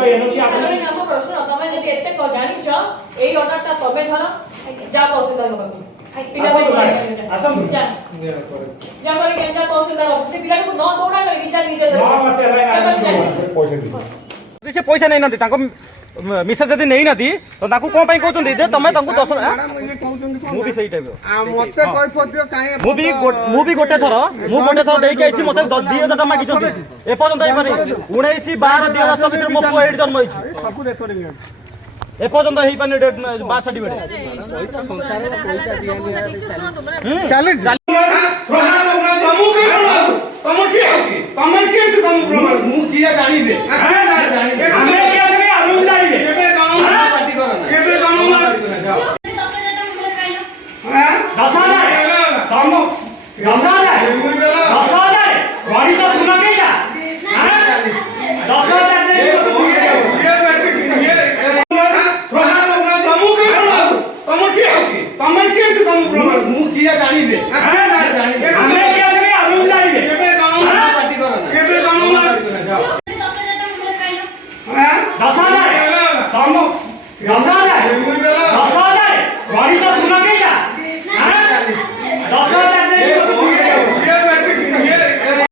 प्रश्न तमे जति एते क जानिछ एई ऑर्डरटा तमे धर जा तहसीलदार बाबू पिला भाई आसम जा करे के जा तहसीलदार ऑफिस पिला को न दौड़ा कर विचार नीचे धर पैसा पैसा नहीं नदी ताको मिसेज जदी नहीं नदी तो ताको कोन पई कहउछन जे तमे ताको 10 मु भी सही टाइप मते कोइ पदियो काहे मु भी गोटे थर देई के आइछि मते 2000 मागी छथि ए पर्यंत आइ पारे 19 12 2024 रे मो पुआ एड जन्म होइछि सब रेकर्डिंग ए पर्यंत हेई पाने डेट बार सर्टिफिकेट संसार में पैसा दिया चैलेंज तमे के से कम प्रमाण मु किया जानिबे तमे के से कम प्रमाण मु किया जानिबे